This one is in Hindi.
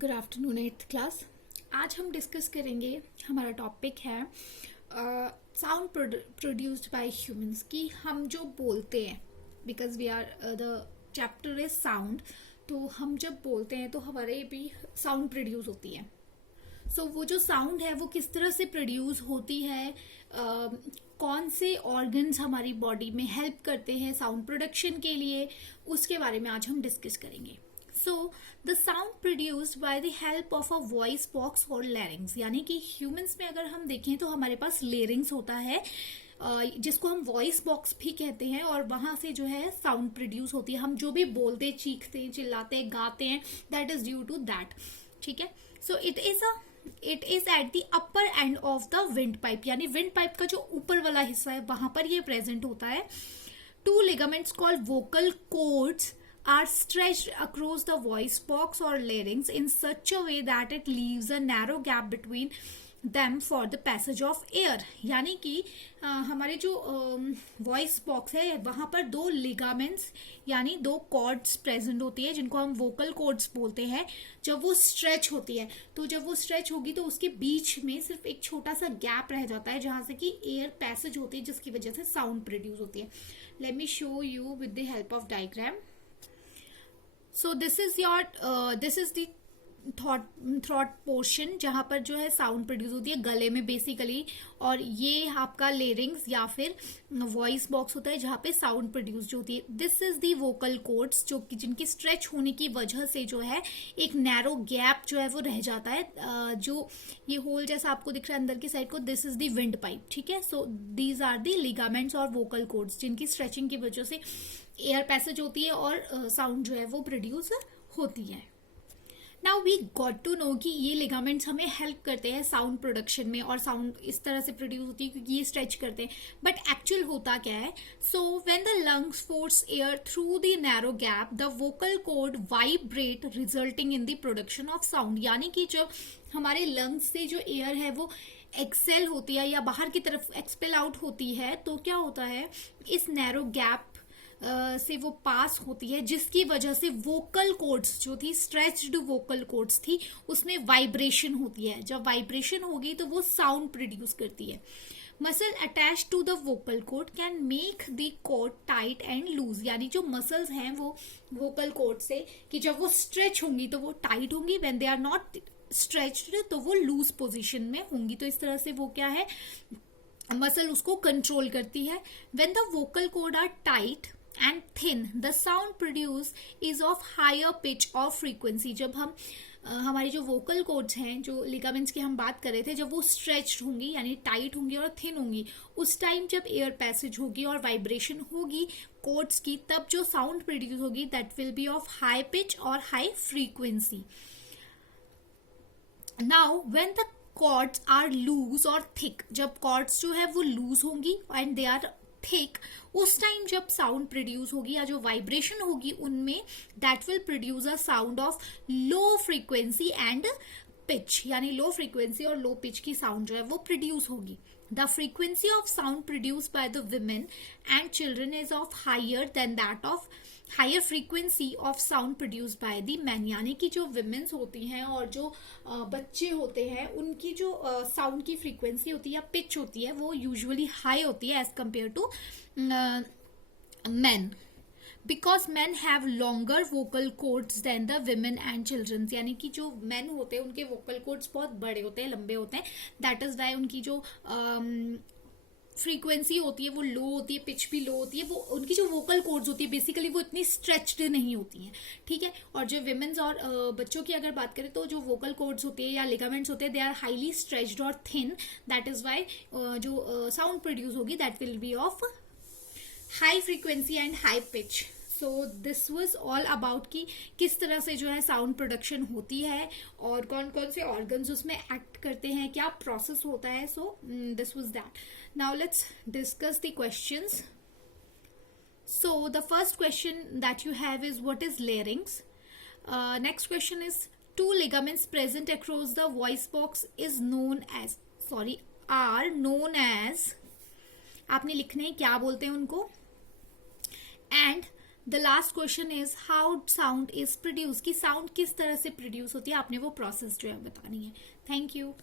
Good afternoon eighth class. आज हम डिस्कस करेंगे, हमारा टॉपिक है साउंड प्रोड्यूस्ड बाय ह्यूमंस, कि हम जो बोलते हैं, because we are the chapter is sound, तो हम जब बोलते हैं तो हमारे भी साउंड प्रोड्यूस होती है। सो वो जो साउंड है वो किस तरह से प्रोड्यूस होती है, कौन से ऑर्गन्स हमारी बॉडी में हेल्प करते हैं साउंड प्रोडक्शन के लिए, उसके बारे में आज हम डिस्कस करेंगे। So the sound produced by the help of a voice box और लैरिंग्स, यानी कि ह्यूमंस में अगर हम देखें तो हमारे पास लेरिंग्स होता है, जिसको हम वॉइस बॉक्स भी कहते हैं, और वहां से जो है साउंड प्रोड्यूस होती है। हम जो भी बोलते, चीखते, चिल्लाते, गाते हैं, that is due to that. ठीक है। So it is at the upper end of the windpipe, यानी विंड पाइप का जो ऊपर वाला हिस्सा है वहां पर ये प्रेजेंट होता है। Two ligaments called vocal cords are stretched across the voice box or larynx in such a way that it leaves a narrow gap between them for the passage of air। यानी कि हमारे जो वॉइस बॉक्स है वहां पर दो लिगामेंट्स यानी दो कॉर्ड्स प्रेजेंट होती है, जिनको हम वोकल कॉर्ड्स बोलते हैं। जब वो स्ट्रेच होती है, तो जब वो स्ट्रेच होगी तो उसके बीच में सिर्फ एक छोटा सा गैप रह जाता है जहां से कि एयर पैसेज होती है, जिसकी वजह से साउंड प्रोड्यूस होती है। Let me show you with the help of diagram. So this is the throat portion जहां पर जो है साउंड प्रोड्यूस होती है गले में बेसिकली, और ये आपका लेरिंग्स या फिर वॉइस बॉक्स होता है जहां पे साउंड प्रोड्यूस होती है। This is the vocal cords, जो कि जिनकी स्ट्रेच होने की वजह से जो है एक नैरो गैप जो है वो रह जाता है, जो ये होल जैसा आपको दिख रहा है अंदर की साइड को, this is the windpipe. ठीक है। So these are the ligaments और वोकल कॉर्ड्स, जिनकी स्ट्रेचिंग की वजह से एयर पैसेज होती है और साउंड जो है वो प्रोड्यूस होती है। Now we got to know कि ये लिगामेंट्स हमें हेल्प करते हैं साउंड प्रोडक्शन में, और साउंड इस तरह से प्रोड्यूस होती है क्योंकि ये स्ट्रेच करते हैं। बट एक्चुअल होता क्या है? So when the lungs force air through the narrow gap, the vocal cord vibrate resulting in the production of sound. यानी कि जब हमारे लंग्स से जो एयर है वो एक्सेल होती है या बाहर की तरफ एक्सपेल आउट होती है, तो क्या होता है, इस नैरो गैप से वो पास होती है, जिसकी वजह से वोकल कॉर्ड्स जो थी, स्ट्रेच्ड वोकल कॉर्ड्स थी, उसमें वाइब्रेशन होती है। जब वाइब्रेशन होगी तो वो साउंड प्रोड्यूस करती है। Muscle attach to the vocal cord can make the cord tight and loose, यानी जो मसल्स हैं वो वोकल कॉर्ड से, कि जब वो स्ट्रेच होंगी तो वो टाइट होंगी, when they are not stretched तो वो लूज पोजिशन में होंगी। तो इस तरह से वो क्या है, मसल उसको कंट्रोल करती है। When the vocal cord are tight and thin, the sound produced is of higher pitch or frequency। जब हम हमारी जो वोकल कॉर्ड्स हैं, जो लिगामेंट्स की हम बात कर रहे थे, जब वो स्ट्रेच्ड होंगी यानी टाइट होंगी और थिन होंगी, उस टाइम जब एयर पैसेज होगी और वाइब्रेशन होगी कॉर्ड्स की, तब जो साउंड प्रोड्यूस होगी that will be of high pitch और high frequency. Now when the cords are loose और थिक, जब कॉर्ड्स जो है वो लूज होंगी एंड दे आर थिक, उस टाइम जब साउंड प्रोड्यूस होगी या जो वाइब्रेशन होगी उनमें, that will produce a sound of low frequency and pitch, यानी लो फ्रीक्वेंसी और लो पिच की साउंड जो है वो प्रोड्यूस होगी। The frequency of sound produce by the women and children is of higher than that of higher frequency of sound produce by the man, यानी कि जो विमेन्स होती हैं और जो बच्चे होते हैं उनकी जो साउंड की फ्रीक्वेंसी होती है या पिच होती है वो यूजुअली हाई होती है as compare to men, because men have longer vocal cords than the women and children। यानी कि जो men होते हैं उनके vocal cords बहुत बड़े होते हैं, लंबे होते हैं, that is why उनकी जो फ्रीक्वेंसी होती है वो लो होती है, पिच भी लो होती है, वो उनकी जो वोकल कॉर्ड्स होती है बेसिकली वो इतनी स्ट्रेच्ड नहीं होती हैं। ठीक है। और जो विमेन्स और बच्चों की अगर बात करें तो जो वोकल कॉर्ड्स होते हैं या लिगामेंट्स होते हैं, दे आर हाईली स्ट्रेच्ड और थिन, दैट इज वाई जो साउंड प्रोड्यूस होगी that will be of high frequency and high pitch. So this was all about कि किस तरह से जो है साउंड प्रोडक्शन होती है और कौन कौन से ऑर्गन्स उसमें एक्ट करते हैं, क्या प्रोसेस होता है। So this was that. Now let's discuss the questions. So the first question that you have is what is larynx. Next question is two ligaments present across the voice box is known as are known as, आपने लिखने क्या बोलते हैं उनको, and the last question is how sound is produce, कि साउंड किस तरह से प्रोड्यूस होती है, आपने वो प्रोसेस जो है बतानी है. Thank you.